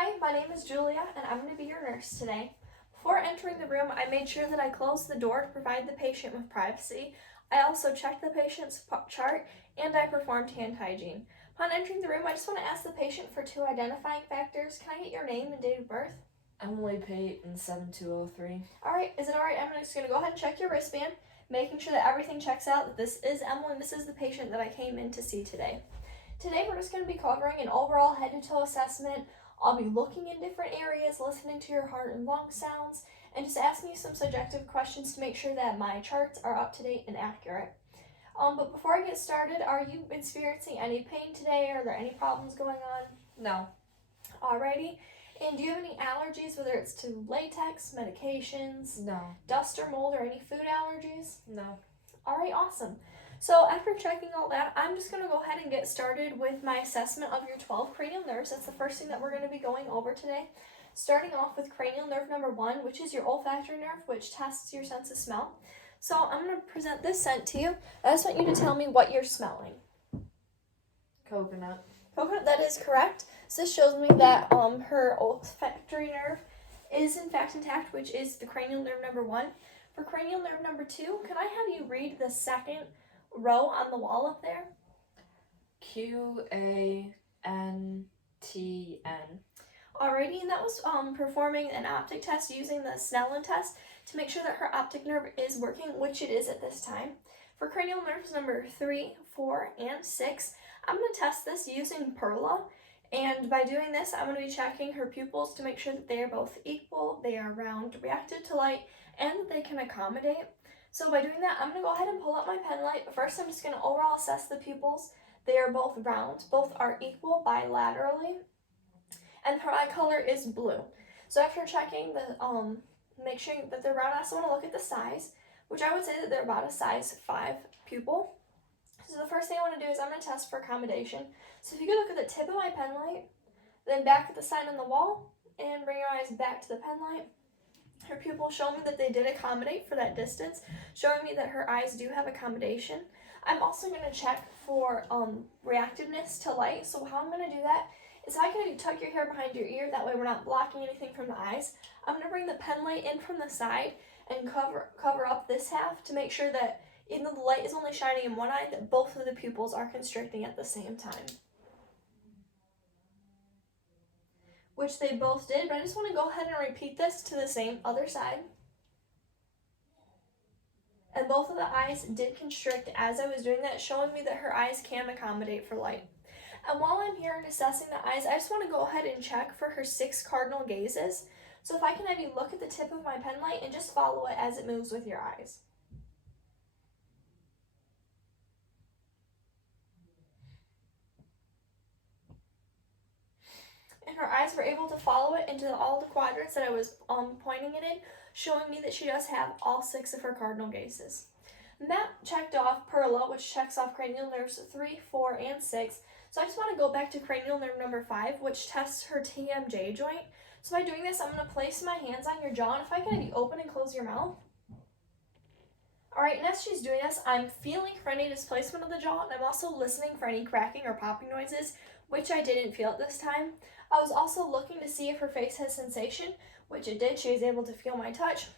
Hi, my name is Julia, and I'm going to be your nurse today. Before entering the room, I made sure that I closed the door to provide the patient with privacy. I also checked the patient's chart, and I performed hand hygiene. Upon entering the room, I just want to ask the patient for two identifying factors. Can I get your name and date of birth? Emily Payton, 7203. Alright, is it alright? I'm just going to go ahead and check your wristband, making sure that everything checks out, that this is Emily, and this is the patient that I came in to see today. Today, we're just going to be covering an overall head-to-toe assessment. I'll be looking in different areas, listening to your heart and lung sounds, and just asking you some subjective questions to make sure that my charts are up to date and accurate. But before I get started, are you experiencing any pain today? Are there any problems going on? No. Alrighty. And do you have any allergies, whether it's to latex, medications, No. dust or mold, or any food allergies? No. Alright, awesome. So after checking all that, I'm just going to go ahead and get started with my assessment of your 12 cranial nerves. That's the first thing that we're going to be going over today. Starting off with cranial nerve number 1, which is your olfactory nerve, which tests your sense of smell. So I'm going to present this scent to you. I just want you to tell me what you're smelling. Coconut. Coconut, that is correct. So this shows me that her olfactory nerve is in fact intact, which is the cranial nerve number 1. For cranial nerve number 2, can I have you read the second row on the wall up there? QANTN. Alrighty, and that was performing an optic test using the Snellen test to make sure that her optic nerve is working, which it is at this time. For cranial nerves number 3, 4, and 6, I'm going to test this using Perla, and by doing this, I'm going to be checking her pupils to make sure that they are both equal, they are round, reactive to light, and that they can accommodate. So by doing that, I'm going to go ahead and pull up my pen light, but first I'm just going to overall assess the pupils. They are both round, both are equal bilaterally, and her eye color is blue. So after checking the, make sure that they're round, I also want to look at the size, which I would say that they're about a size 5 pupil. So the first thing I want to do is I'm going to test for accommodation. So if you could look at the tip of my pen light, then back at the sign on the wall, and bring your eyes back to the pen light. Her pupils show me that they did accommodate for that distance, showing me that her eyes do have accommodation. I'm also going to check for reactiveness to light. So how I'm going to do that is I can tuck your hair behind your ear. That way we're not blocking anything from the eyes. I'm going to bring the pen light in from the side and cover up this half to make sure that even though the light is only shining in one eye, that both of the pupils are constricting at the same time. Which they both did, but I just want to go ahead and repeat this to the same other side. And both of the eyes did constrict as I was doing that, showing me that her eyes can accommodate for light. And while I'm here and assessing the eyes, I just want to go ahead and check for her 6 cardinal gazes. So if I can have you look at the tip of my pen light and just follow it as it moves with your eyes. And her eyes were able to follow it into all the quadrants that I was pointing it in, showing me that she does have all 6 of her cardinal gazes. And that checked off Perla, which checks off cranial nerves 3, 4, and 6. So I just want to go back to cranial nerve number 5, which tests her TMJ joint. So by doing this, I'm going to place my hands on your jaw, and if I can have you open and close your mouth. Alright, and as she's doing this, I'm feeling for any displacement of the jaw, and I'm also listening for any cracking or popping noises, which I didn't feel at this time. I was also looking to see if her face has sensation, which it did. She was able to feel my touch,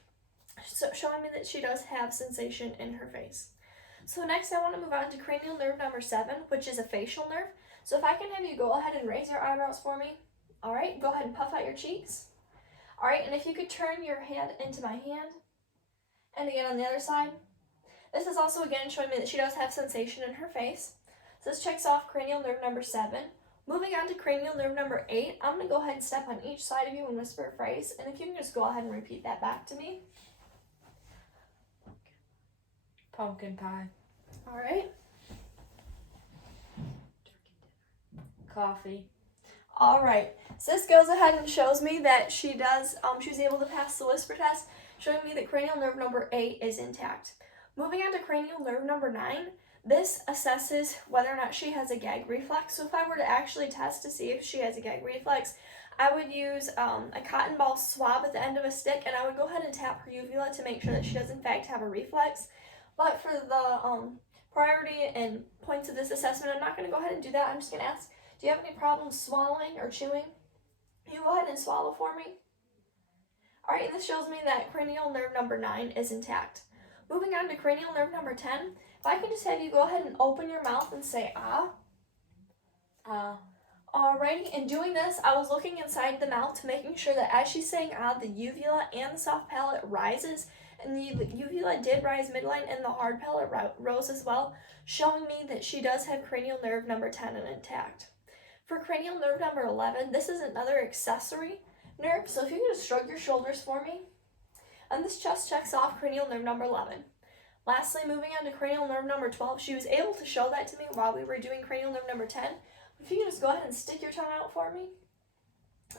so showing me that she does have sensation in her face. So next I want to move on to cranial nerve number 7, which is a facial nerve. So if I can have you go ahead and raise your eyebrows for me. Alright, go ahead and puff out your cheeks. Alright, and if you could turn your hand into my hand. And again on the other side. This is also again showing me that she does have sensation in her face. So this checks off cranial nerve number 7. Moving on to cranial nerve number 8, I'm going to go ahead and step on each side of you and whisper a phrase. And if you can just go ahead and repeat that back to me. Pumpkin pie. Alright. Coffee. Alright. So this goes ahead and shows me that she was able to pass the whisper test, showing me that cranial nerve number 8 is intact. Moving on to cranial nerve number 9, this assesses whether or not she has a gag reflex. So if I were to actually test to see if she has a gag reflex, I would use a cotton ball swab at the end of a stick, and I would go ahead and tap her uvula to make sure that she does in fact have a reflex. But for the priority and points of this assessment, I'm not going to go ahead and do that. I'm just going to ask, do you have any problems swallowing or chewing? Can you go ahead and swallow for me? Alright, and this shows me that cranial nerve number 9 is intact. Moving on to cranial nerve number 10, if I can just have you go ahead and open your mouth and say ah. Alrighty, in doing this, I was looking inside the mouth to making sure that as she's saying ah, the uvula and the soft palate rises, and the uvula did rise midline and the hard palate rose as well, showing me that she does have cranial nerve number 10 and intact. For cranial nerve number 11, this is another accessory nerve, so if you can just shrug your shoulders for me. And this just checks off cranial nerve number 11. Lastly, moving on to cranial nerve number 12, she was able to show that to me while we were doing cranial nerve number 10. If you can just go ahead and stick your tongue out for me.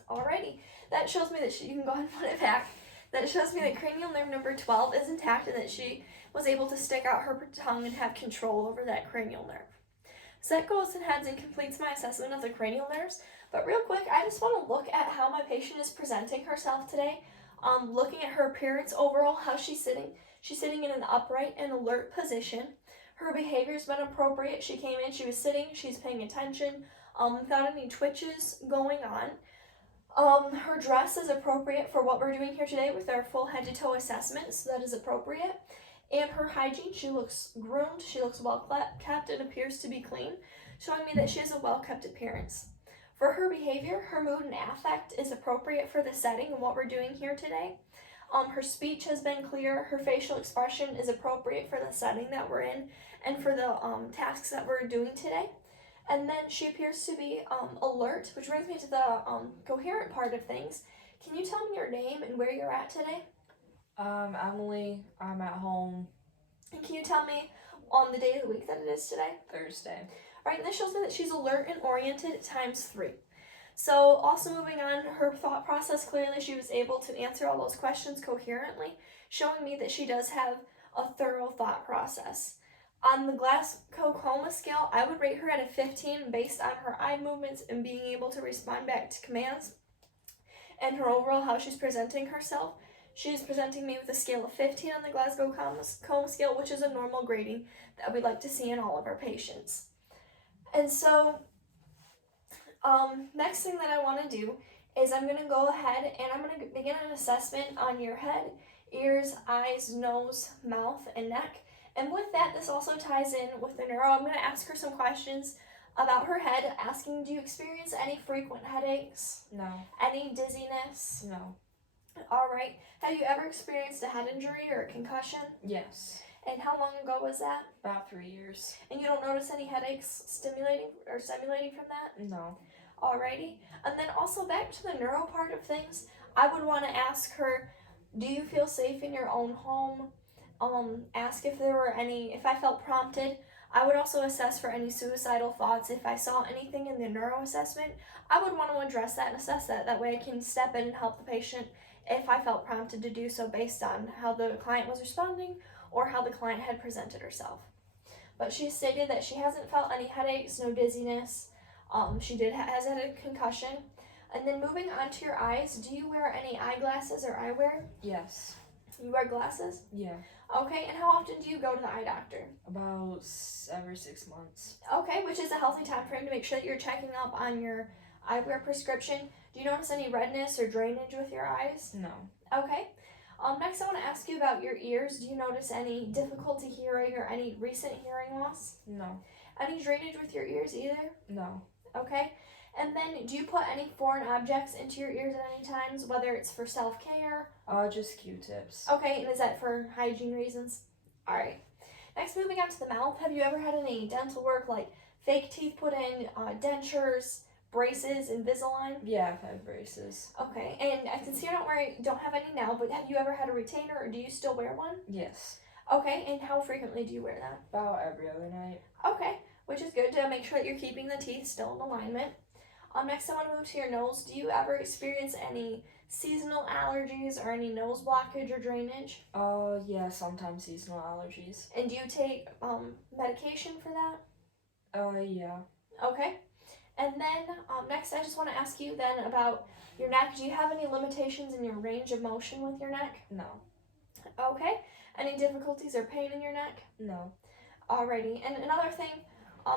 Alrighty, that shows me that you can go ahead and put it back. That shows me that cranial nerve number 12 is intact and that she was able to stick out her tongue and have control over that cranial nerve. So that goes ahead and completes my assessment of the cranial nerves. But real quick, I just want to look at how my patient is presenting herself today. Looking at her appearance overall, how she's sitting. She's sitting in an upright and alert position. Her behavior's been appropriate. She came in, she was sitting, she's paying attention, without any twitches going on. Her dress is appropriate for what we're doing here today with our full head to toe assessment, so that is appropriate. And her hygiene, she looks groomed, she looks well kept, and appears to be clean, showing me that she has a well kept appearance. For her behavior, her mood and affect is appropriate for the setting and what we're doing here today. Her speech has been clear, her facial expression is appropriate for the setting that we're in and for the tasks that we're doing today. And then she appears to be alert, which brings me to the coherent part of things. Can you tell me your name and where you're at today? Emily, I'm at home. And can you tell me on the day of the week that it is today? Thursday. Right, and this shows me that she's alert and oriented times 3. So also moving on, her thought process, clearly she was able to answer all those questions coherently, showing me that she does have a thorough thought process. On the Glasgow Coma scale, I would rate her at a 15 based on her eye movements and being able to respond back to commands and her overall how she's presenting herself. She's presenting me with a scale of 15 on the Glasgow Coma scale, which is a normal grading that we'd like to see in all of our patients. And so, next thing that I want to do is I'm going to go ahead and I'm going to begin an assessment on your head, ears, eyes, nose, mouth, and neck. And with that, this also ties in with the neuro. I'm going to ask her some questions about her head, asking, do you experience any frequent headaches? No. Any dizziness? No. All right. Have you ever experienced a head injury or a concussion? Yes. And how long ago was that? About 3 years. And you don't notice any headaches stimulating from that? No. Alrighty. And then also back to the neuro part of things, I would want to ask her, do you feel safe in your own home? Ask if there were any, if I felt prompted. I would also assess for any suicidal thoughts. If I saw anything in the neuro assessment, I would want to address that and assess that. That way I can step in and help the patient if I felt prompted to do so based on how the client was responding or how the client had presented herself. But she stated that she hasn't felt any headaches, no dizziness. She has had a concussion. And then moving on to your eyes, do you wear any eyeglasses or eyewear? Yes. You wear glasses? Yeah. Okay, and how often do you go to the eye doctor? About every 6 months. Okay, which is a healthy time frame to make sure that you're checking up on your eyewear prescription. Do you notice any redness or drainage with your eyes? No. Okay. Next I want to ask you about your ears. Do you notice any difficulty hearing or any recent hearing loss? No. Any drainage with your ears either? No. Okay. And then do you put any foreign objects into your ears at any times, whether it's for self-care? Just Q-tips. Okay, and is that for hygiene reasons? Alright. Next, moving on to the mouth, have you ever had any dental work like fake teeth put in, dentures, braces, Invisalign? Yeah, I've had braces. Okay, and I can see you don't have any now, but have you ever had a retainer or do you still wear one? Yes. Okay, and how frequently do you wear that? About every other night. Okay, which is good to make sure that you're keeping the teeth still in alignment. Next I want to move to your nose. Do you ever experience any seasonal allergies or any nose blockage or drainage? Yeah, sometimes seasonal allergies. And do you take medication for that? Yeah. Okay. And then next I just want to ask you then about your neck. Do you have any limitations in your range of motion with your neck? No. Okay. Any difficulties or pain in your neck? No. Alrighty. And another thing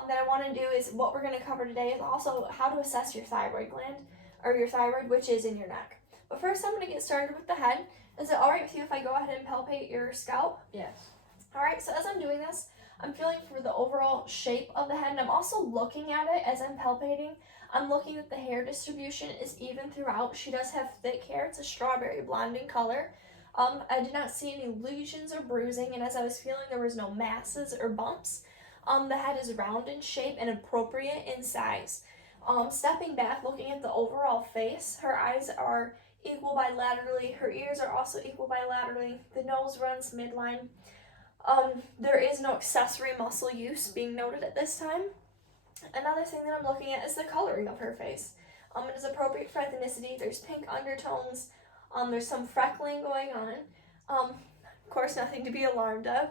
that I want to do is what we're going to cover today is also how to assess your thyroid gland. or your thyroid, which is in your neck. But first I'm going to get started with the head. Is it alright with you if I go ahead and palpate your scalp? Yes. Alright, so as I'm doing this, I'm feeling for the overall shape of the head, and I'm also looking at it as I'm palpating. I'm looking at the hair distribution is even throughout. She does have thick hair. It's a strawberry blonde in color. I did not see any lesions or bruising, and as I was feeling, there was no masses or bumps. The head is round in shape and appropriate in size. Stepping back, looking at the overall face, her eyes are equal bilaterally. Her ears are also equal bilaterally. The nose runs midline. There is no accessory muscle use being noted at this time. Another thing that I'm looking at is the coloring of her face. It is appropriate for ethnicity. There's pink undertones. There's some freckling going on. Of course, nothing to be alarmed of.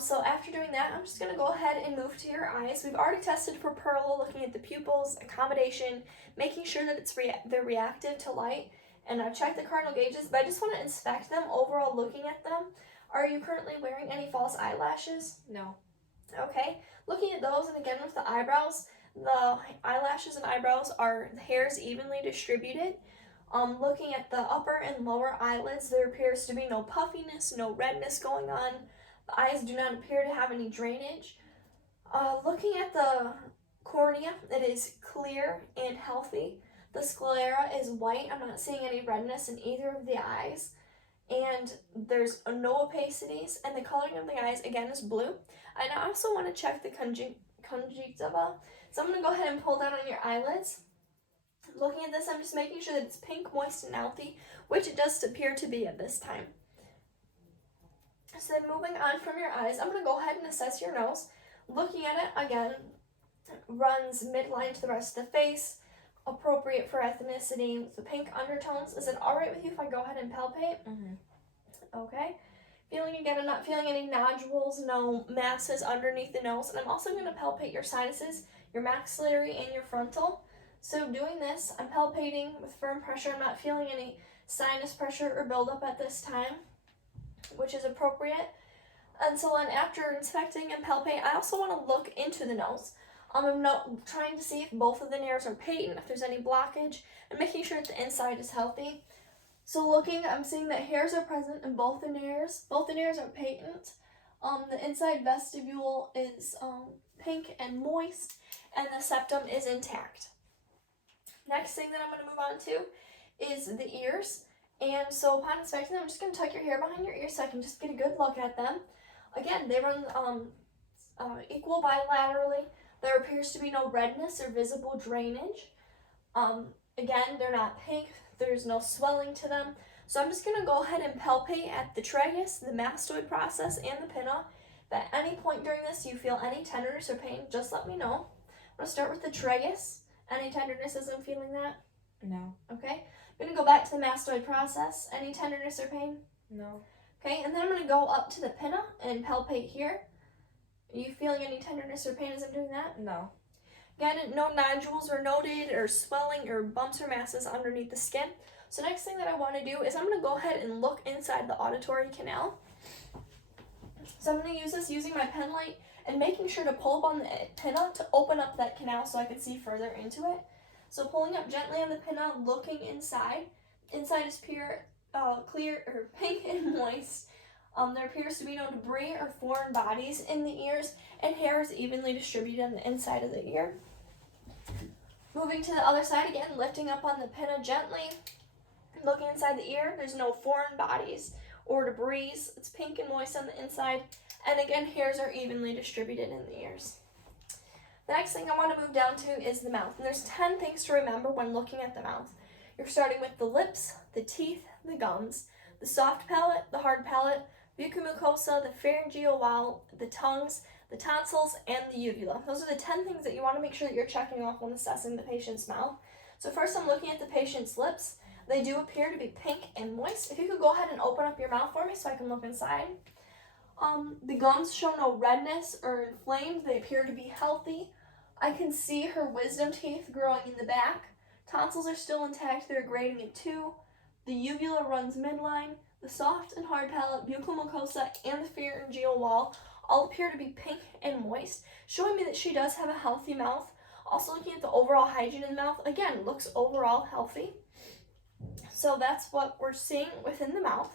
So after doing that, I'm just going to go ahead and move to your eyes. We've already tested for pearl, looking at the pupils, accommodation, making sure that they're reactive to light. And I've checked the cardinal gauges, but I just want to inspect them overall, looking at them. Are you currently wearing any false eyelashes? No. Okay. Looking at those, and again with the eyebrows, the eyelashes and eyebrows are hairs evenly distributed. Looking at the upper and lower eyelids, there appears to be no puffiness, no redness going on. The eyes do not appear to have any drainage. Looking at the cornea, it is clear and healthy. The sclera is white. I'm not seeing any redness in either of the eyes. And there's no opacities, and the coloring of the eyes again is blue. And I also want to check the conjunctiva. So I'm going to go ahead and pull down on your eyelids. Looking at this, I'm just making sure that it's pink, moist, and healthy, which it does appear to be at this time. So then moving on from your eyes, I'm going to go ahead and assess your nose. Looking at it, again, runs midline to the rest of the face, appropriate for ethnicity with the pink undertones. Is it alright with you if I go ahead and palpate? Mm-hmm. Okay. Feeling again, I'm not feeling any nodules, no masses underneath the nose. And I'm also going to palpate your sinuses, your maxillary, and your frontal. So doing this, I'm palpating with firm pressure. I'm not feeling any sinus pressure or buildup at this time, which is appropriate. And so then after inspecting and palpating, I also want to look into the nose. I'm trying to see if both of the nares are patent, if there's any blockage, and making sure that the inside is healthy. So looking, I'm seeing that hairs are present in both the nares. Both the nares are patent. The inside vestibule is pink and moist, and the septum is intact. Next thing that I'm going to move on to is the ears. And so upon inspecting them, I'm just going to tuck your hair behind your ears so I can just get a good look at them. Again, they run equal bilaterally. There appears to be no redness or visible drainage. Again, they're not pink. There's no swelling to them. So I'm just going to go ahead and palpate at the tragus, the mastoid process, and the pinna. If at any point during this you feel any tenderness or pain, just let me know. I'm going to start with the tragus. Any tenderness as I'm feeling that? No. Okay. I'm going to go back to the mastoid process. Any tenderness or pain? No. Okay, and then I'm going to go up to the pinna and palpate here. Are you feeling any tenderness or pain as I'm doing that? No. Again, no nodules are noted, or swelling, or bumps or masses underneath the skin. So next thing that I want to do is I'm going to go ahead and look inside the auditory canal. So I'm going to use this using my pen light and making sure to pull up on the pinna to open up that canal so I can see further into it. So pulling up gently on the pinna, looking inside. Inside is clear or pink and moist. There appears to be no debris or foreign bodies in the ears, and hair is evenly distributed on the inside of the ear. Moving to the other side again, lifting up on the pinna gently, looking inside the ear. There's no foreign bodies or debris. It's pink and moist on the inside, and again, hairs are evenly distributed in the ears. The next thing I want to move down to is the mouth, and there's 10 things to remember when looking at the mouth. You're starting with the lips, the teeth, the gums, the soft palate, the hard palate, mucomucosa, the pharyngeal wall, the tongues, the tonsils, and the uvula. Those are the 10 things that you want to make sure that you're checking off when assessing the patient's mouth. So first I'm looking at the patient's lips. They do appear to be pink and moist. If you could go ahead and open up your mouth for me so I can look inside. The gums show no redness or inflamed. They appear to be healthy. I can see her wisdom teeth growing in the back. Tonsils are still intact. They're grading at 2. The uvula runs midline. The soft and hard palate, buccal mucosa, and the pharyngeal wall all appear to be pink and moist, showing me that she does have a healthy mouth. Also looking at the overall hygiene in the mouth, again, looks overall healthy. So that's what we're seeing within the mouth.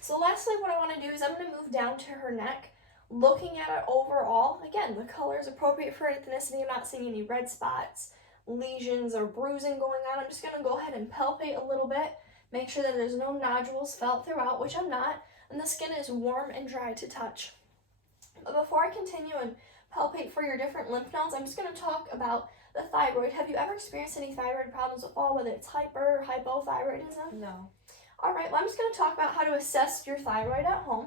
So lastly, what I want to do is I'm going to move down to her neck, looking at it overall. Again, the color is appropriate for ethnicity. I'm not seeing any red spots, lesions, or bruising going on. I'm just going to go ahead and palpate a little bit, make sure that there's no nodules felt throughout, which I'm not, and the skin is warm and dry to touch. But before I continue and palpate for your different lymph nodes, I'm just going to talk about the thyroid. Have you ever experienced any thyroid problems at all, whether it's hyper or hypothyroidism? No. All right, well, I'm just going to talk about how to assess your thyroid at home.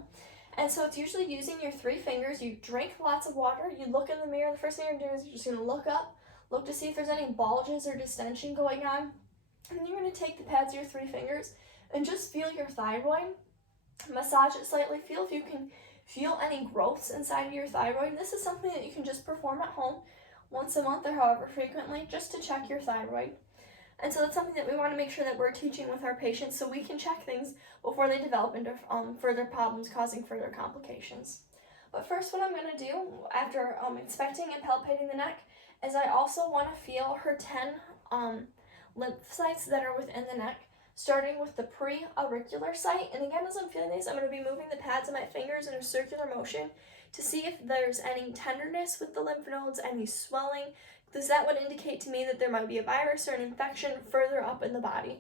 And so it's usually using your 3 fingers. You drink lots of water. You look in the mirror. The first thing you're doing is you're just going to look up, look to see if there's any bulges or distension going on. And then you're going to take the pads of your 3 fingers and just feel your thyroid. Massage it slightly. Feel if you can feel any growths inside of your thyroid. And this is something that you can just perform at home once a month or however frequently, just to check your thyroid. And so that's something that we want to make sure that we're teaching with our patients so we can check things before they develop into further problems causing further complications. But first, what I'm going to do after inspecting and palpating the neck is I also want to feel her 10 lymph sites that are within the neck, starting with the pre-auricular site. And again, as I'm feeling these, I'm going to be moving the pads of my fingers in a circular motion to see if there's any tenderness with the lymph nodes, any swelling, because that would indicate to me that there might be a virus or an infection further up in the body.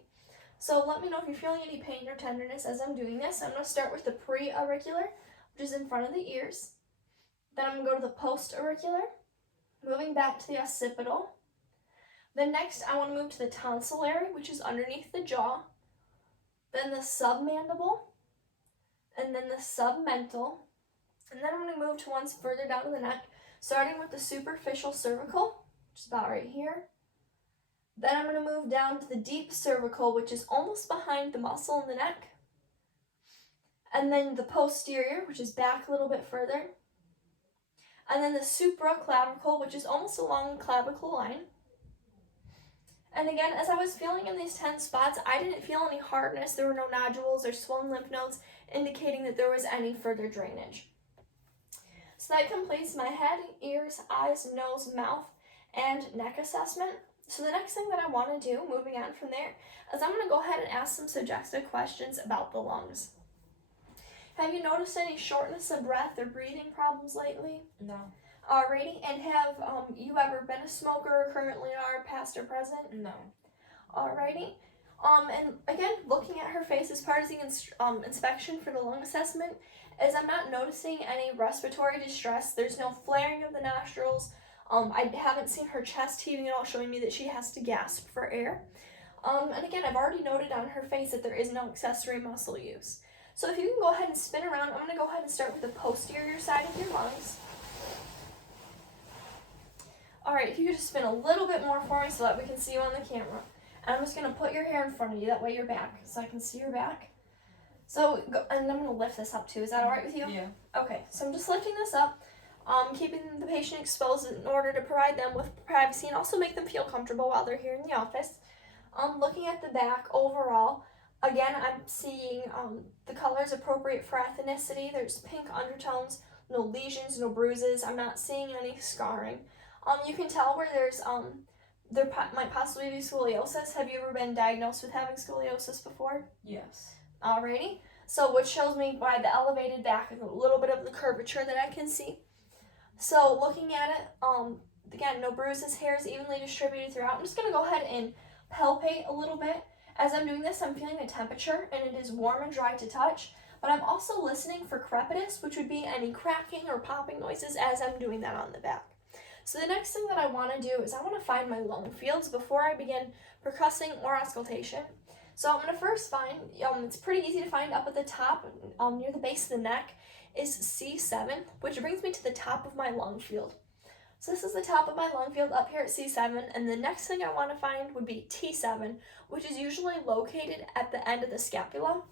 So let me know if you're feeling any pain or tenderness as I'm doing this. I'm going to start with the pre-auricular, which is in front of the ears. Then I'm going to go to the post-auricular, moving back to the occipital. Then next, I want to move to the tonsillary, which is underneath the jaw. Then the submandible, and then the submental. And then I'm going to move to ones further down in the neck, starting with the superficial cervical, which is about right here. Then I'm going to move down to the deep cervical, which is almost behind the muscle in the neck. And then the posterior, which is back a little bit further. And then the supraclavicle, which is almost along the clavicle line. And again, as I was feeling in these 10 spots, I didn't feel any hardness. There were no nodules or swollen lymph nodes indicating that there was any further drainage. So that completes my head, ears, eyes, nose, mouth, and neck assessment. So the next thing that I want to do, moving on from there, is I'm going to go ahead and ask some suggestive questions about the lungs. Have you noticed any shortness of breath or breathing problems lately? No. Alrighty, and have you ever been a smoker, currently are, past or present? No. Alrighty. And again, looking at her face as part of the inspection for the lung assessment, is I'm not noticing any respiratory distress. There's no flaring of the nostrils. I haven't seen her chest heaving at all, showing me that she has to gasp for air. And again, I've already noted on her face that there is no accessory muscle use. So if you can go ahead and spin around, I'm going to go ahead and start with the posterior side of your lungs. Alright, if you could just spin a little bit more for me so that we can see you on the camera. And I'm just going to put your hair in front of you, that way you're back, so I can see your back. So, and I'm going to lift this up too, is that alright with you? Yeah. Okay, so I'm just lifting this up, keeping the patient exposed in order to provide them with privacy and also make them feel comfortable while they're here in the office. Looking at the back overall, again, I'm seeing the colors appropriate for ethnicity. There's pink undertones, no lesions, no bruises. I'm not seeing any scarring. You can tell where there might possibly be scoliosis. Have you ever been diagnosed with having scoliosis before? Yes. Alrighty. So which shows me by the elevated back and a little bit of the curvature that I can see. So looking at it, again, no bruises, hairs evenly distributed throughout. I'm just going to go ahead and palpate a little bit. As I'm doing this, I'm feeling the temperature, and it is warm and dry to touch. But I'm also listening for crepitus, which would be any cracking or popping noises as I'm doing that on the back. So the next thing that I want to do is I want to find my lung fields before I begin percussing or auscultation. So I'm going to first find, it's pretty easy to find up at the top, near the base of the neck, is C7, which brings me to the top of my lung field. So this is the top of my lung field up here at C7, and the next thing I want to find would be T7, which is usually located at the end of the scapula.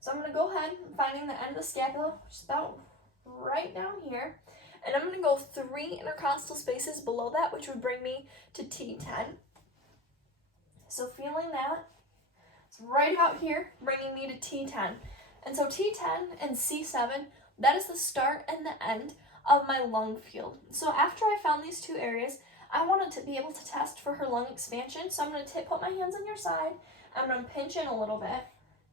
So I'm going to go ahead and finding the end of the scapula, which is about right down here. And I'm going to go 3 intercostal spaces below that, which would bring me to T10. So feeling that, it's right about here, bringing me to T10. And so T10 and C7, that is the start and the end of my lung field. So after I found these 2 areas, I wanted to be able to test for her lung expansion, so I'm going to put my hands on your side. I'm going to pinch in a little bit.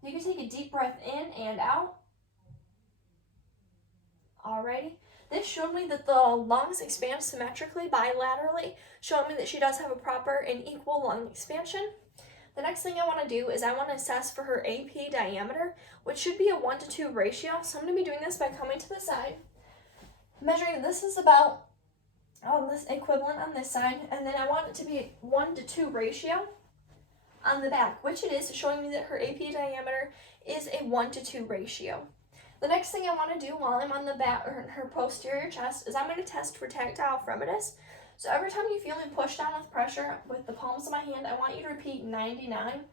You can take a deep breath in and out. Alrighty. This showed me that the lungs expand symmetrically bilaterally, showing me that she does have a proper and equal lung expansion. The next thing I want to do is I want to assess for her AP diameter, which should be a 1:2 ratio. So I'm going to be doing this by coming to the side, measuring this is about this equivalent on this side, and then I want it to be a 1:2 ratio on the back, which it is, showing me that her AP diameter is a 1:2 ratio. The next thing I want to do while I'm on the back or her posterior chest is I'm going to test for tactile fremitus. So every time you feel me push down with pressure with the palms of my hand, I want you to repeat 99,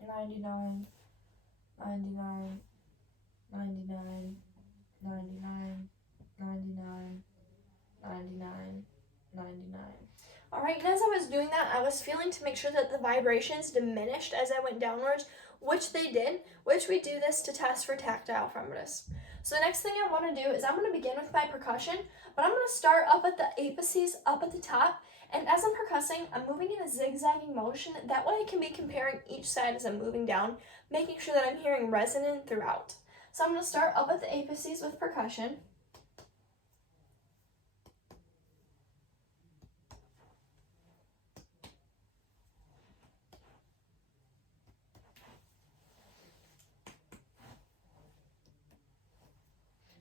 99, 99, 99, 99, 99, 99, 99. Alright, and as I was doing that, I was feeling to make sure that the vibrations diminished as I went downwards, which they did, which we do this to test for tactile fremitus. So the next thing I want to do is I'm going to begin with my percussion, but I'm going to start up at the apices, up at the top, and as I'm percussing, I'm moving in a zigzagging motion. That way I can be comparing each side as I'm moving down, making sure that I'm hearing resonant throughout. So I'm going to start up at the apices with percussion.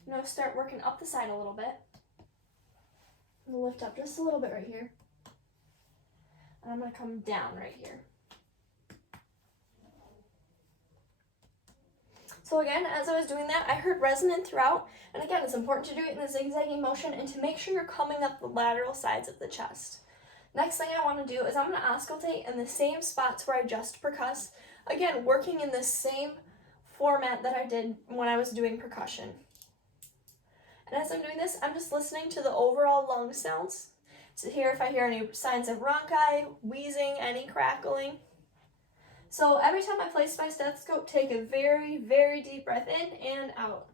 I'm going to start working up the side a little bit. I'm going to lift up just a little bit right here. And I'm going to come down right here. So again, as I was doing that, I heard resonant throughout. And again, it's important to do it in the zigzagging motion and to make sure you're coming up the lateral sides of the chest. Next thing I want to do is I'm going to auscultate in the same spots where I just percussed. Again, working in the same format that I did when I was doing percussion. And as I'm doing this, I'm just listening to the overall lung sounds to hear if I hear any signs of rhonchi, wheezing, any crackling. So every time I place my stethoscope, take a very, very deep breath in and out.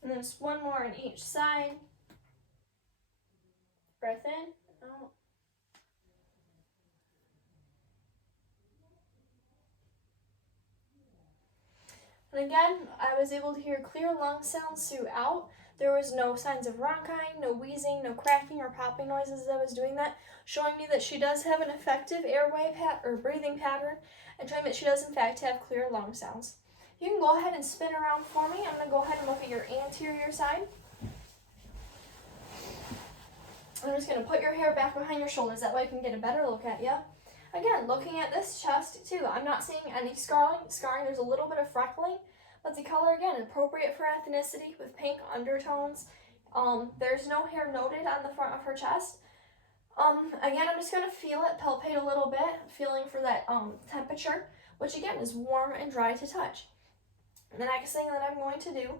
And then just one more on each side. Breath in, out. And again, I was able to hear clear lung sounds throughout. There was no signs of rhonchi, no wheezing, no cracking or popping noises as I was doing that, showing me that she does have an effective airway breathing pattern, and showing that she does in fact have clear lung sounds. You can go ahead and spin around for me. I'm going to go ahead and look at your anterior side. I'm just going to put your hair back behind your shoulders. That way I can get a better look at you. Again, looking at this chest too, I'm not seeing any scarring. There's a little bit of freckling, but the color, again, appropriate for ethnicity with pink undertones. There's no hair noted on the front of her chest. Again, I'm just going to feel it, palpate a little bit, feeling for that temperature, which again is warm and dry to touch. And the next thing that I'm going to do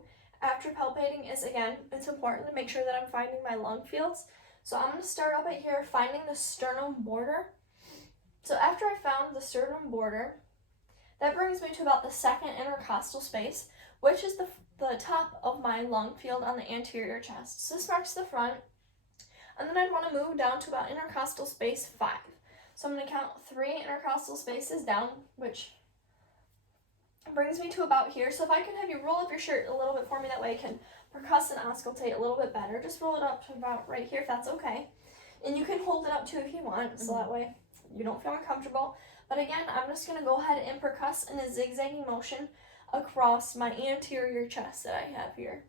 after palpating is, again, it's important to make sure that I'm finding my lung fields. So I'm going to start up at here, finding the sternum border. So after I found the sternum border, that brings me to about the second intercostal space, which is the top of my lung field on the anterior chest. So this marks the front. And then I'd want to move down to about intercostal space 5. So I'm going to count 3 intercostal spaces down, which brings me to about here. So if I can have you roll up your shirt a little bit for me, that way I can percuss and auscultate a little bit better. Just roll it up to about right here if that's okay. And you can hold it up too if you want, so that way you don't feel uncomfortable. But again, I'm just going to go ahead and percuss in a zigzagging motion across my anterior chest that I have here.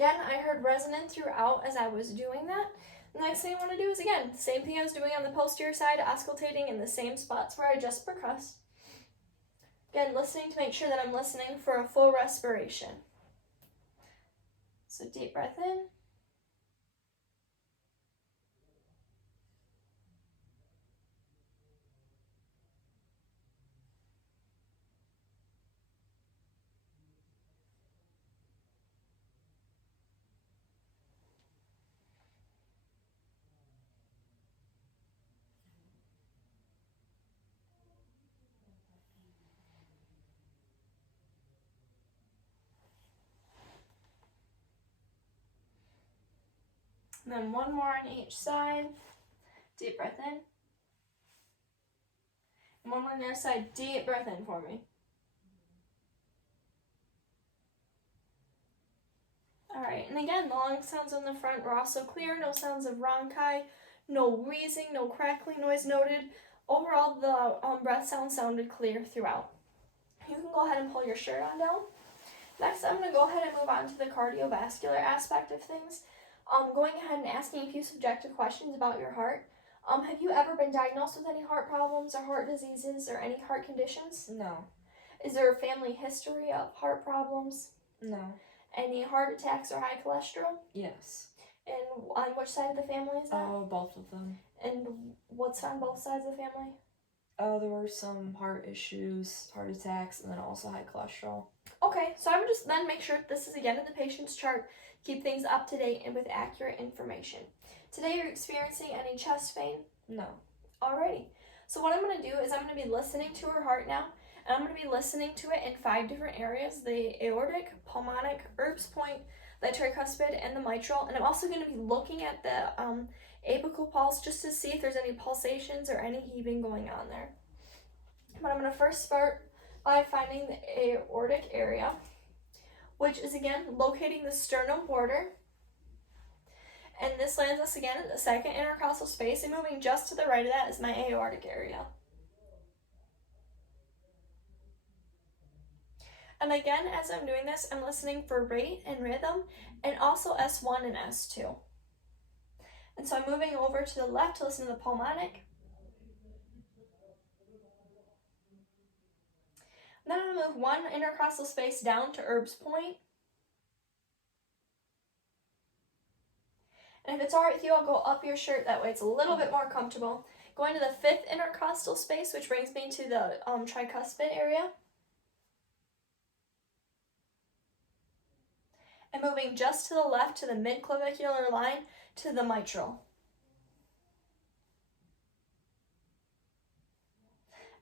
Again, I heard resonant throughout as I was doing that. The next thing I want to do is, again, the same thing I was doing on the posterior side, auscultating in the same spots where I just percussed. Again, listening to make sure that I'm listening for a full respiration. So deep breath in. And then one more on each side. Deep breath in. And one more on the other side. Deep breath in for me. Alright, and again, the long sounds on the front were also clear. No sounds of rhonchi, no wheezing, no crackling noise noted. Overall, the breath sound sounded clear throughout. You can go ahead and pull your shirt on down. Next, I'm going to go ahead and move on to the cardiovascular aspect of things. Going ahead and asking a few subjective questions about your heart. Have you ever been diagnosed with any heart problems or heart diseases or any heart conditions? No. Is there a family history of heart problems? No. Any heart attacks or high cholesterol? Yes. And on which side of the family is that? Oh, both of them. And what's on both sides of the family? Oh, there were some heart issues, heart attacks, and then also high cholesterol. Okay, so I would just then make sure this is again in the patient's chart, keep things up to date and with accurate information. Today you're experiencing any chest pain? No. Alrighty. So what I'm going to do is I'm going to be listening to her heart now, and I'm going to be listening to it in 5 different areas: the aortic, pulmonic, Erb's point, the tricuspid, and the mitral. And I'm also going to be looking at the apical pulse just to see if there's any pulsations or any heaving going on there. But I'm going to first start by finding the aortic area, which is again locating the sternum border. And this lands us again at the second intercostal space, and moving just to the right of that is my aortic area. And again, as I'm doing this, I'm listening for rate and rhythm, and also S1 and S2. And so I'm moving over to the left to listen to the pulmonic. Then I'm going to move 1 intercostal space down to Erb's point. And if it's alright with you, I'll go up your shirt, that way it's a little bit more comfortable. Going to the 5th intercostal space, which brings me to the tricuspid area. And moving just to the left to the midclavicular line to the mitral.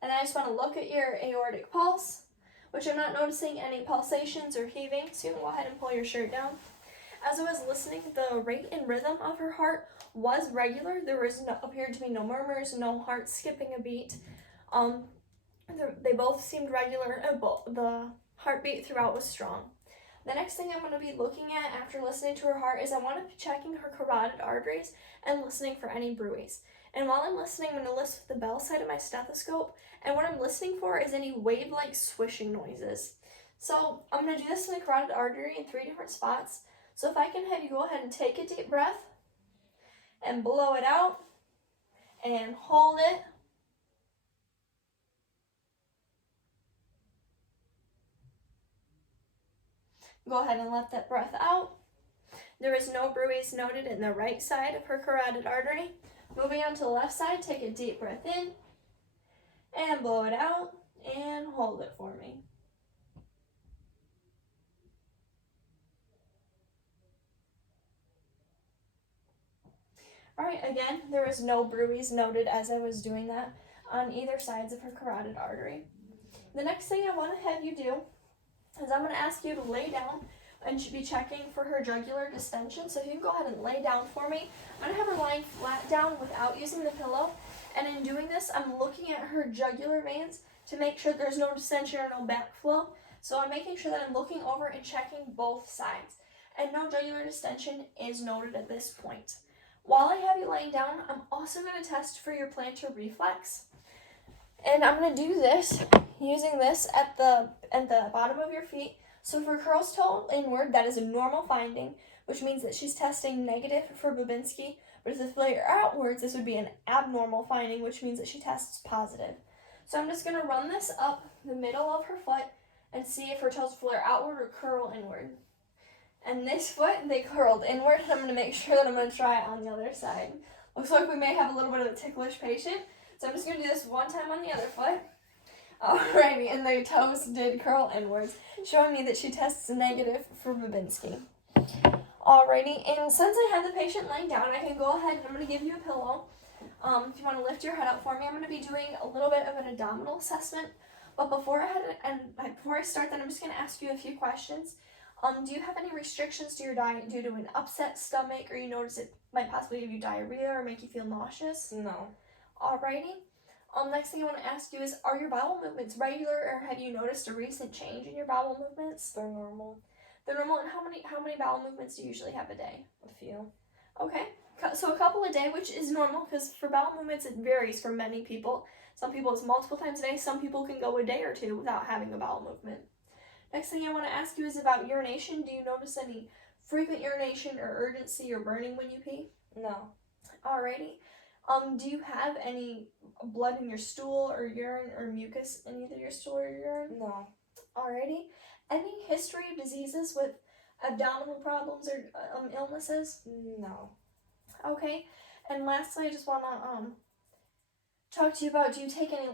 And I just want to look at your aortic pulse, which I'm not noticing any pulsations or heaving, so you can go ahead and pull your shirt down. As I was listening, the rate and rhythm of her heart was regular. There appeared to be no murmurs, no heart skipping a beat. They both seemed regular, and the heartbeat throughout was strong. The next thing I'm going to be looking at after listening to her heart is I want to be checking her carotid arteries and listening for any bruits. And while I'm listening, I'm going to listen with the bell side of my stethoscope, and what I'm listening for is any wave-like swishing noises. So I'm going to do this in the carotid artery in 3 different spots. So if I can have you go ahead and take a deep breath and blow it out and hold it. Go ahead and let that breath out. There is no bruits noted in the right side of her carotid artery. Moving on to the left side, take a deep breath in and blow it out and hold it for me. Alright, again, there is no bruits noted as I was doing that on either sides of her carotid artery. The next thing I want to have you do is I'm going to ask you to lay down and should be checking for her jugular distension. So if you can go ahead and lay down for me, I'm going to have her lying flat down without using the pillow. And in doing this, I'm looking at her jugular veins to make sure there's no distension or no backflow. So I'm making sure that I'm looking over and checking both sides. And no jugular distension is noted at this point. While I have you laying down, I'm also going to test for your plantar reflex. And I'm going to do this using this at the bottom of your feet. So for curls toe inward, that is a normal finding, which means that she's testing negative for Babinski. But if they flare outwards, this would be an abnormal finding, which means that she tests positive. So I'm just going to run this up the middle of her foot and see if her toes flare outward or curl inward. And this foot, they curled inward, and I'm going to make sure that I'm going to try it on the other side. Looks like we may have a little bit of a ticklish patient, so I'm just going to do this one time on the other foot. Alrighty, and the toes did curl inwards, showing me that she tests negative for Babinski. Alrighty, and since I have the patient laying down, I can go ahead and I'm going to give you a pillow. If you want to lift your head up for me, I'm going to be doing a little bit of an abdominal assessment. But before I start that, I'm just going to ask you a few questions. Do you have any restrictions to your diet due to an upset stomach, or you notice it might possibly give you diarrhea or make you feel nauseous? No. Alrighty. Next thing I want to ask you is, are your bowel movements regular, or have you noticed a recent change in your bowel movements? They're normal. They're normal, and how many bowel movements do you usually have a day? A few. Okay, so a couple a day, which is normal, because for bowel movements it varies for many people. Some people it's multiple times a day, some people can go a day or two without having a bowel movement. Next thing I want to ask you is about urination. Do you notice any frequent urination or urgency or burning when you pee? No. Alrighty. Do you have any blood in your stool or urine or mucus in either your stool or urine? No. Alrighty. Any history of diseases with abdominal problems or illnesses? No. Okay. And lastly, I just want to talk to you about, do you take any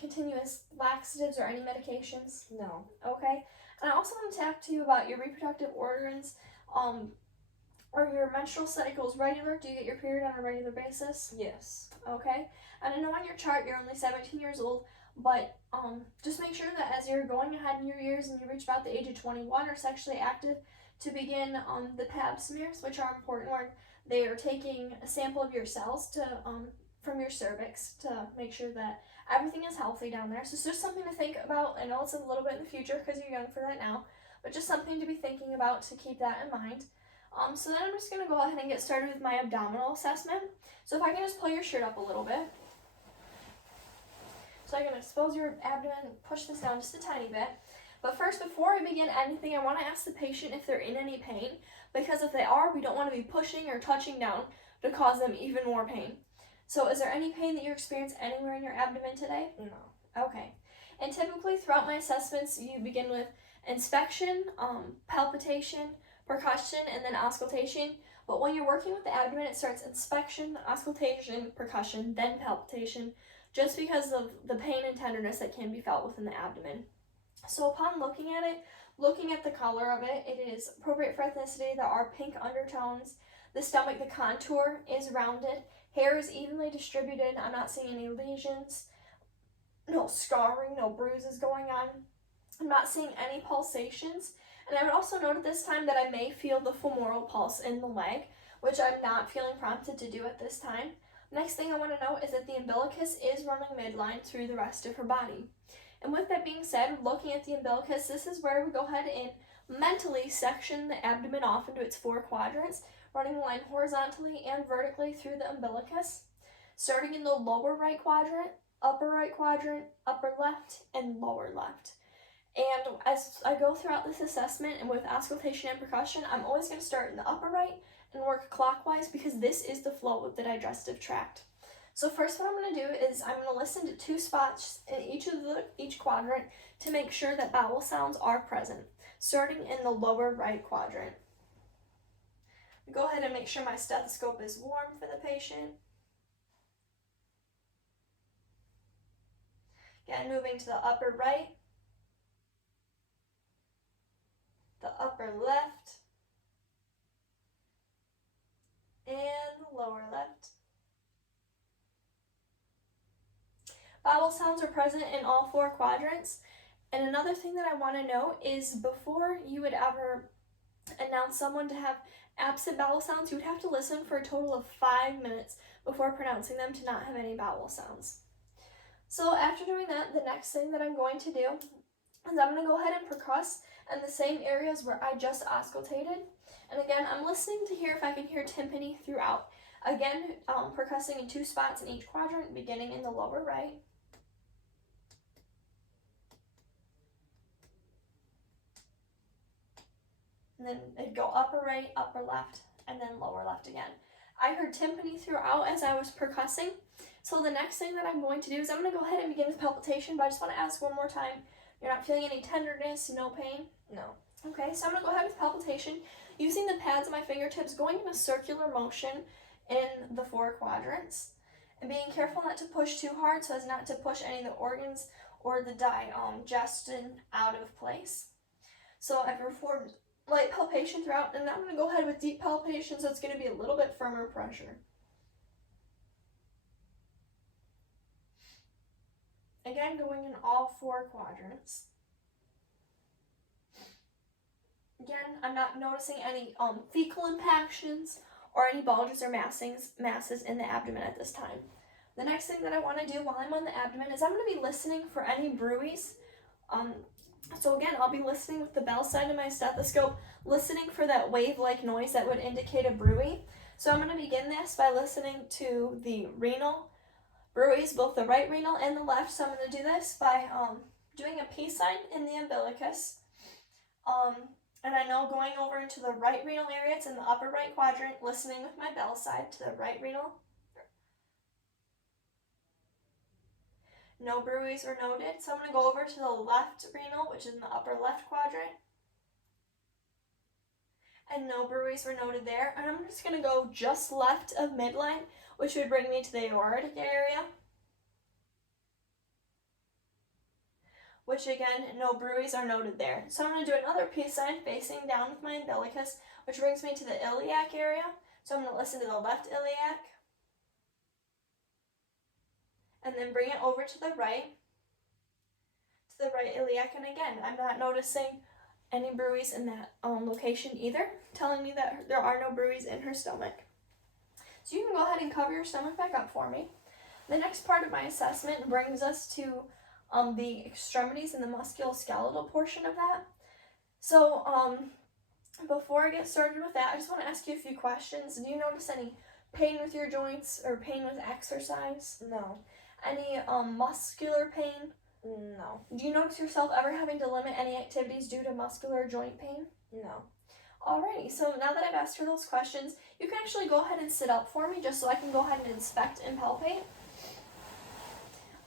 continuous laxatives or any medications? No. Okay. And I also want to talk to you about your reproductive organs. Are your menstrual cycles regular? Do you get your period on a regular basis? Yes. Okay. And I know on your chart you're only 17 years old, but just make sure that as you're going ahead in your years and you reach about the age of 21 or sexually active, to begin the Pap smears, which are important, where they are taking a sample of your cells to from your cervix to make sure that everything is healthy down there. So it's just something to think about. I know it's a little bit in the future because you're young for that now, but just something to be thinking about to keep that in mind. So then I'm just going to go ahead and get started with my abdominal assessment. So if I can just pull your shirt up a little bit. So I can expose your abdomen and push this down just a tiny bit. But first, before I begin anything, I want to ask the patient if they're in any pain, because if they are, we don't want to be pushing or touching down to cause them even more pain. So is there any pain that you experience anywhere in your abdomen today? No. Okay. And typically throughout my assessments, you begin with inspection, palpitation, percussion, and then auscultation. But when you're working with the abdomen, it starts inspection, auscultation, percussion, then palpitation, just because of the pain and tenderness that can be felt within the abdomen. So upon looking at it, looking at the color of it, it is appropriate for ethnicity. There are pink undertones. The stomach, the contour is rounded. Hair is evenly distributed. I'm not seeing any lesions, no scarring, no bruises going on. I'm not seeing any pulsations. And I would also note at this time that I may feel the femoral pulse in the leg, which I'm not feeling prompted to do at this time. Next thing I want to note is that the umbilicus is running midline through the rest of her body. And with that being said, looking at the umbilicus, this is where we go ahead and mentally section the abdomen off into its 4 quadrants, running the line horizontally and vertically through the umbilicus, starting in the lower right quadrant, upper left, and lower left. And as I go throughout this assessment and with auscultation and percussion, I'm always going to start in the upper right and work clockwise because this is the flow of the digestive tract. So first what I'm going to do is I'm going to listen to 2 spots in each quadrant to make sure that bowel sounds are present, starting in the lower right quadrant. Go ahead and make sure my stethoscope is warm for the patient. Again, moving to the upper right, the upper left, and the lower left. Bowel sounds are present in all 4 quadrants. And another thing that I want to note is before you would ever announce someone to have absent bowel sounds, you would have to listen for a total of 5 minutes before pronouncing them to not have any bowel sounds. So after doing that, the next thing that I'm going to do is I'm going to go ahead and percuss in the same areas where I just auscultated. And again, I'm listening to hear if I can hear tympany throughout. Again, percussing in 2 spots in each quadrant, beginning in the lower right. and then it'd go upper right, upper left, and then lower left again. I heard tympani throughout as I was percussing. So the next thing that I'm going to do is I'm going to go ahead and begin with palpitation, but I just want to ask one more time, you're not feeling any tenderness, no pain? No. Okay, so I'm going to go ahead with palpitation, using the pads of my fingertips, going in a circular motion in the 4 quadrants, and being careful not to push too hard so as not to push any of the organs or the digestion out of place. So I've performed light palpation throughout, and now I'm going to go ahead with deep palpation, so it's going to be a little bit firmer pressure. Again, going in all 4 quadrants. Again, I'm not noticing any fecal impactions or any bulges or masses in the abdomen at this time. The next thing that I want to do while I'm on the abdomen is I'm going to be listening for any bruits. So again, I'll be listening with the bell side of my stethoscope, listening for that wave-like noise that would indicate a bruit. So I'm going to begin this by listening to the renal bruits, both the right renal and the left. So I'm going to do this by doing a peace sign in the umbilicus. And I know going over into the right renal area, it's in the upper right quadrant, listening with my bell side to the right renal. No bruits were noted. So I'm going to go over to the left renal, which is in the upper left quadrant. And no bruits were noted there. And I'm just going to go just left of midline, which would bring me to the aortic area. Which again, no bruits are noted there. So I'm going to do another peace sign facing down with my umbilicus, which brings me to the iliac area. So I'm going to listen to the left iliac. And then bring it over to the right iliac. And again, I'm not noticing any bruits in that location either, telling me that there are no bruits in her stomach. So you can go ahead and cover your stomach back up for me. The next part of my assessment brings us to the extremities and the musculoskeletal portion of that. So before I get started with that, I just want to ask you a few questions. Do you notice any pain with your joints or pain with exercise? No. Any muscular pain? No. Do you notice yourself ever having to limit any activities due to muscular joint pain? No. Alrighty, so now that I've asked her those questions, you can actually go ahead and sit up for me just so I can go ahead and inspect and palpate.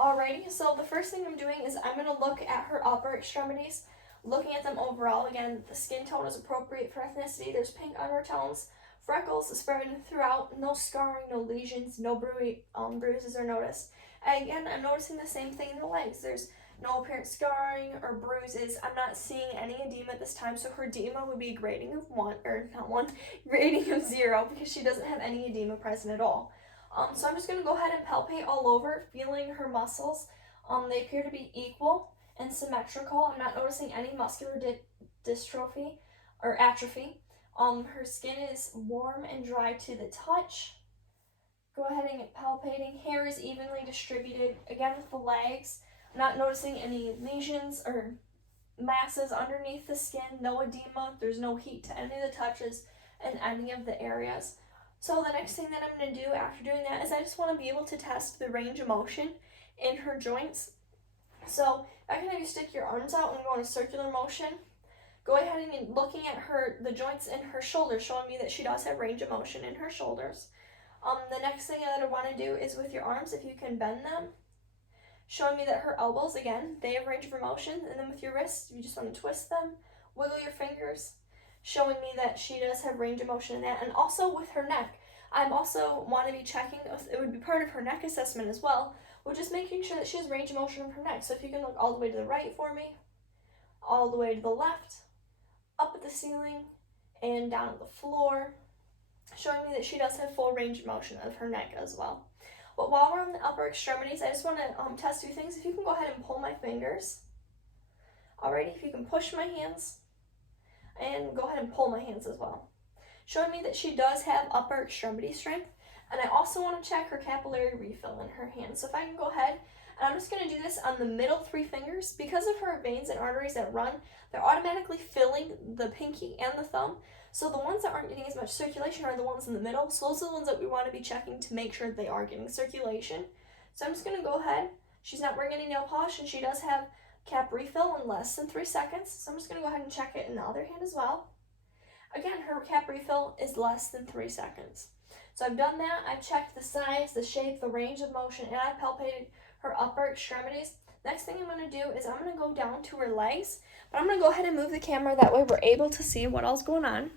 Alrighty, so the first thing I'm doing is I'm going to look at her upper extremities, looking at them overall. Again, the skin tone is appropriate for ethnicity. There's pink undertones, freckles spread throughout, no scarring, no lesions, no bruises are noticed. Again, I'm noticing the same thing in the legs. There's no apparent scarring or bruises. I'm not seeing any edema at this time, so her edema would be a grading of 1, or not 1, grading of 0, because she doesn't have any edema present at all. So I'm just going to go ahead and palpate all over, feeling her muscles. They appear to be equal and symmetrical. I'm not noticing any muscular dystrophy or atrophy. Her skin is warm and dry to the touch. Go ahead and get palpating. Hair is evenly distributed. Again, with the legs, I'm not noticing any lesions or masses underneath the skin. No edema. There's no heat to any of the touches in any of the areas. So the next thing that I'm going to do after doing that is I just want to be able to test the range of motion in her joints. So I can have you stick your arms out and go in a circular motion. Go ahead and looking at the joints in her shoulders, showing me that she does have range of motion in her shoulders. The next thing that I want to do is with your arms, if you can bend them, showing me that her elbows, again, they have range of motion. And then with your wrists, you just want to twist them, wiggle your fingers, showing me that she does have range of motion in that. And also with her neck, I'm also want to be checking, it would be part of her neck assessment as well, which is making sure that she has range of motion of her neck. So if you can look all the way to the right for me, all the way to the left, up at the ceiling, and down at the floor, showing me that she does have full range of motion of her neck as well. But while we're on the upper extremities, I just want to test a few things. If you can go ahead and pull my fingers. Alrighty, if you can push my hands, and go ahead and pull my hands as well, showing me that she does have upper extremity strength. And I also want to check her capillary refill in her hands. So if I can go ahead, and I'm just going to do this on the middle 3 fingers. Because of her veins and arteries that run, they're automatically filling the pinky and the thumb. So the ones that aren't getting as much circulation are the ones in the middle. So those are the ones that we want to be checking to make sure they are getting circulation. So I'm just going to go ahead. She's not wearing any nail polish, and she does have cap refill in less than 3 seconds. So I'm just going to go ahead and check it in the other hand as well. Again, her cap refill is less than 3 seconds. So I've done that. I've checked the size, the shape, the range of motion, and I've palpated her upper extremities. Next thing I'm going to do is I'm going to go down to her legs, but I'm going to go ahead and move the camera, that way we're able to see what else is going on.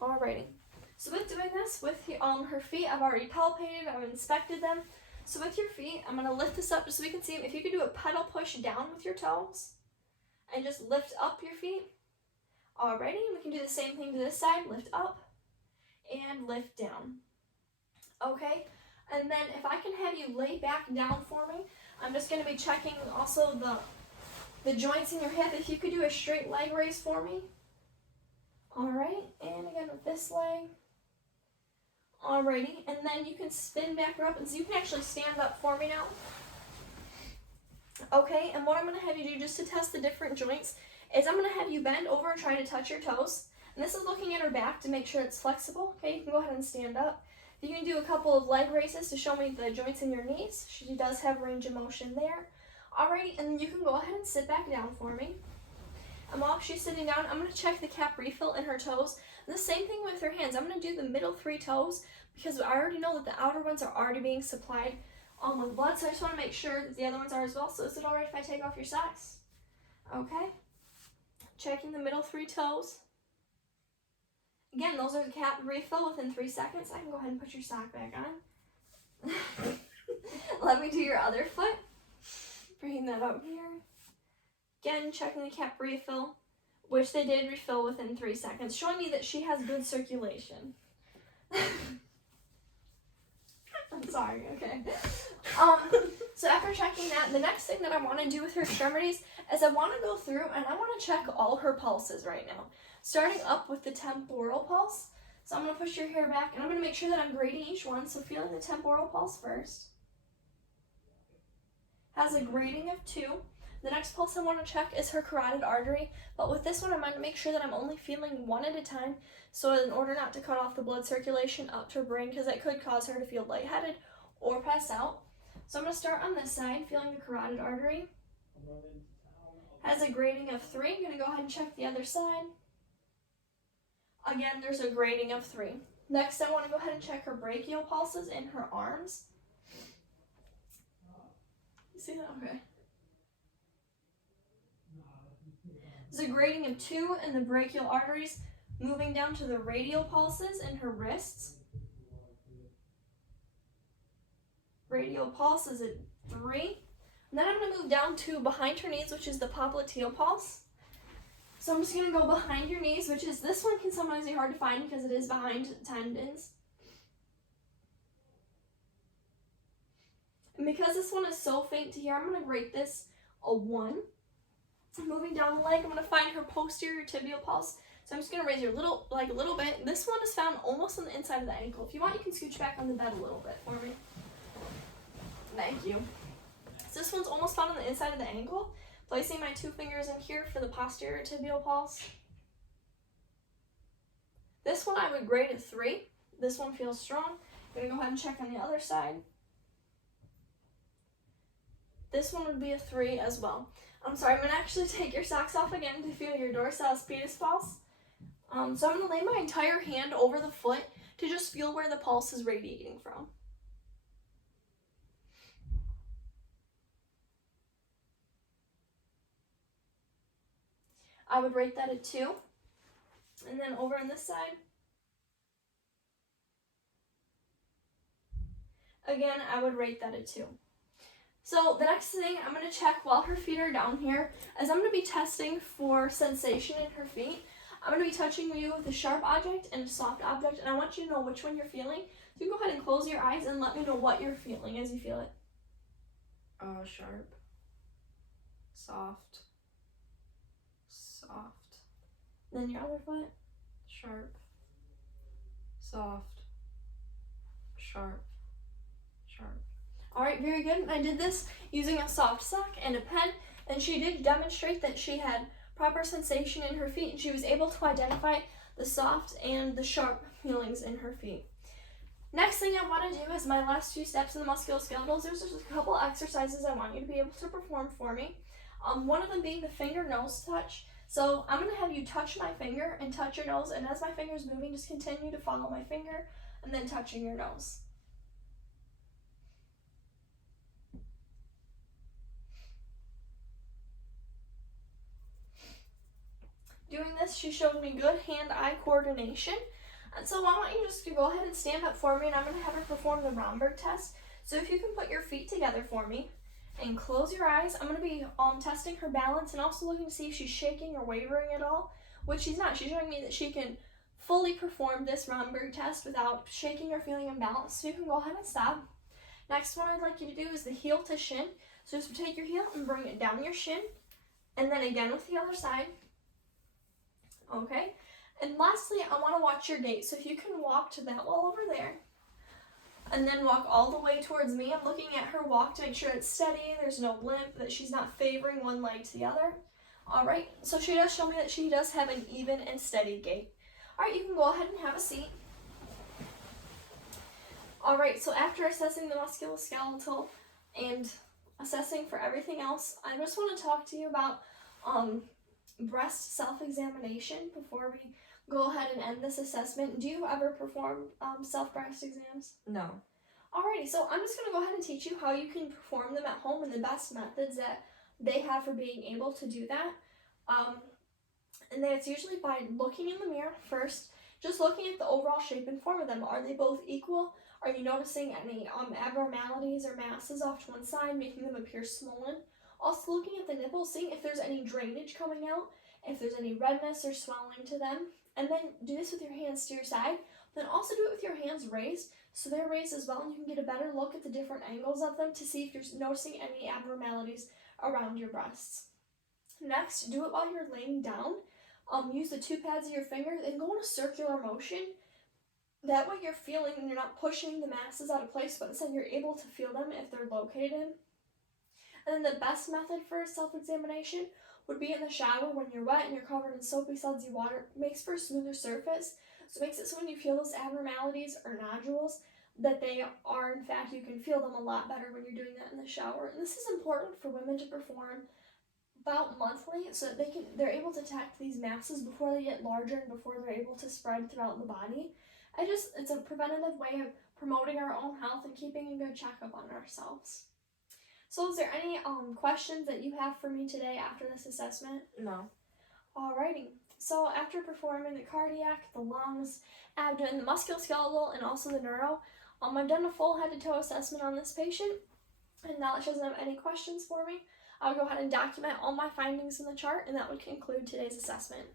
Alrighty. So with doing this, with her feet, I've already palpated, I've inspected them. So with your feet, I'm going to lift this up just so we can see if you could do a pedal push down with your toes and just lift up your feet. Alrighty, we can do the same thing to this side, lift up and lift down. Okay, and then if I can have you lay back down for me, I'm just going to be checking also the joints in your hip. If you could do a straight leg raise for me. Alright, and again with this leg. Alrighty, and then you can spin back up, and so you can actually stand up for me now. Okay, and what I'm going to have you do just to test the different joints is I'm going to have you bend over and try to touch your toes. And this is looking at her back to make sure it's flexible. Okay, you can go ahead and stand up. You can do a couple of leg raises to show me the joints in your knees. She does have range of motion there. Alrighty, and then you can go ahead and sit back down for me. And while she's sitting down, I'm going to check the cap refill in her toes. And the same thing with her hands. I'm going to do the middle 3 toes because I already know that the outer ones are already being supplied with blood. So I just want to make sure that the other ones are as well. So is it alright if I take off your socks? Okay. Checking the middle 3 toes. Again, those are the cap refill within 3 seconds. I can go ahead and put your sock back on. Let me do your other foot. Bring that up here. Again, checking the cap refill, which they did refill within 3 seconds, showing me that she has good circulation. I'm sorry, okay. So after checking that, the next thing that I want to do with her extremities is I want to go through and I want to check all her pulses right now. Starting up with the temporal pulse. So I'm going to push your hair back and I'm going to make sure that I'm grading each one. So feeling the temporal pulse first. Has a grading of 2. The next pulse I want to check is her carotid artery, but with this one I'm going to make sure that I'm only feeling 1 at a time, so in order not to cut off the blood circulation up to her brain, because that could cause her to feel lightheaded or pass out. So I'm going to start on this side, feeling the carotid artery. Has a grading of 3. I'm going to go ahead and check the other side. Again, there's a grading of 3. Next, I want to go ahead and check her brachial pulses in her arms. You see that? Okay. There's a grading of 2 in the brachial arteries, moving down to the radial pulses in her wrists. Radial pulse is at 3. And then I'm going to move down to behind her knees, which is the popliteal pulse. So I'm just going to go behind your knees, which is, this one can sometimes be hard to find because it is behind tendons. And because this one is so faint to hear, I'm going to rate this a 1. Moving down the leg, I'm going to find her posterior tibial pulse. So I'm just going to raise your a little bit. This one is found almost on the inside of the ankle. If you want, you can scooch back on the bed a little bit for me. Thank you. So this one's almost found on the inside of the ankle. Placing my 2 fingers in here for the posterior tibial pulse. This one I would grade a 3. This one feels strong. I'm going to go ahead and check on the other side. This one would be a 3 as well. I'm sorry, I'm going to actually take your socks off again to feel your dorsalis pedis pulse. So I'm going to lay my entire hand over the foot to just feel where the pulse is radiating from. I would rate that a 2. And then over on this side. Again, I would rate that a 2. So the next thing I'm going to check while her feet are down here is I'm going to be testing for sensation in her feet. I'm going to be touching you with a sharp object and a soft object, and I want you to know which one you're feeling. So you can go ahead and close your eyes and let me know what you're feeling as you feel it. Sharp. Soft. Soft. Then your other foot. Sharp. Soft. Sharp. Sharp. Alright, very good. I did this using a soft sock and a pen, and she did demonstrate that she had proper sensation in her feet, and she was able to identify the soft and the sharp feelings in her feet. Next thing I want to do is my last few steps in the musculoskeletal. There's just a couple exercises I want you to be able to perform for me. One of them being the finger-nose touch. So I'm going to have you touch my finger and touch your nose, and as my finger is moving, just continue to follow my finger and then touching your nose. Doing this, she showed me good hand-eye coordination. And so I want you just to go ahead and stand up for me, and I'm going to have her perform the Romberg test. So if you can put your feet together for me and close your eyes, I'm going to be testing her balance and also looking to see if she's shaking or wavering at all, which she's not. She's showing me that she can fully perform this Romberg test without shaking or feeling imbalanced. So you can go ahead and stop. Next one I'd like you to do is the heel to shin. So just take your heel and bring it down your shin, and then again with the other side. Okay, and lastly, I want to watch your gait. So if you can walk to that wall over there, and then walk all the way towards me. I'm looking at her walk to make sure it's steady, there's no limp, that she's not favoring one leg to the other. All right, so she does show me that she does have an even and steady gait. All right, you can go ahead and have a seat. All right, so after assessing the musculoskeletal and assessing for everything else, I just want to talk to you about breast self-examination before we go ahead and end this assessment. Do you ever perform self-breast exams? No. Alrighty, so I'm just going to go ahead and teach you how you can perform them at home and the best methods that they have for being able to do that. And that's usually by looking in the mirror first, just looking at the overall shape and form of them. Are they both equal? Are you noticing any abnormalities or masses off to one side, making them appear swollen? Also looking at the nipples, seeing if there's any drainage coming out, if there's any redness or swelling to them. And then do this with your hands to your side. Then also do it with your hands raised, so they're raised as well, and you can get a better look at the different angles of them to see if you're noticing any abnormalities around your breasts. Next, do it while you're laying down. Use the two pads of your fingers and go in a circular motion. That way you're feeling and you're not pushing the masses out of place, but instead you're able to feel them if they're located. And then the best method for self-examination would be in the shower when you're wet and you're covered in soapy, sudsy water. It makes for a smoother surface. So it makes it so when you feel those abnormalities or nodules, that they are, in fact, you can feel them a lot better when you're doing that in the shower. And this is important for women to perform about monthly, so that they're able to detect these masses before they get larger and before they're able to spread throughout the body. It's a preventative way of promoting our own health and keeping a good checkup on ourselves. So is there any questions that you have for me today after this assessment? No. Alrighty. So after performing the cardiac, the lungs, abdomen, the musculoskeletal, and also the neuro, I've done a full head-to-toe assessment on this patient. And now that she doesn't have any questions for me, I'll go ahead and document all my findings in the chart, and that would conclude today's assessment.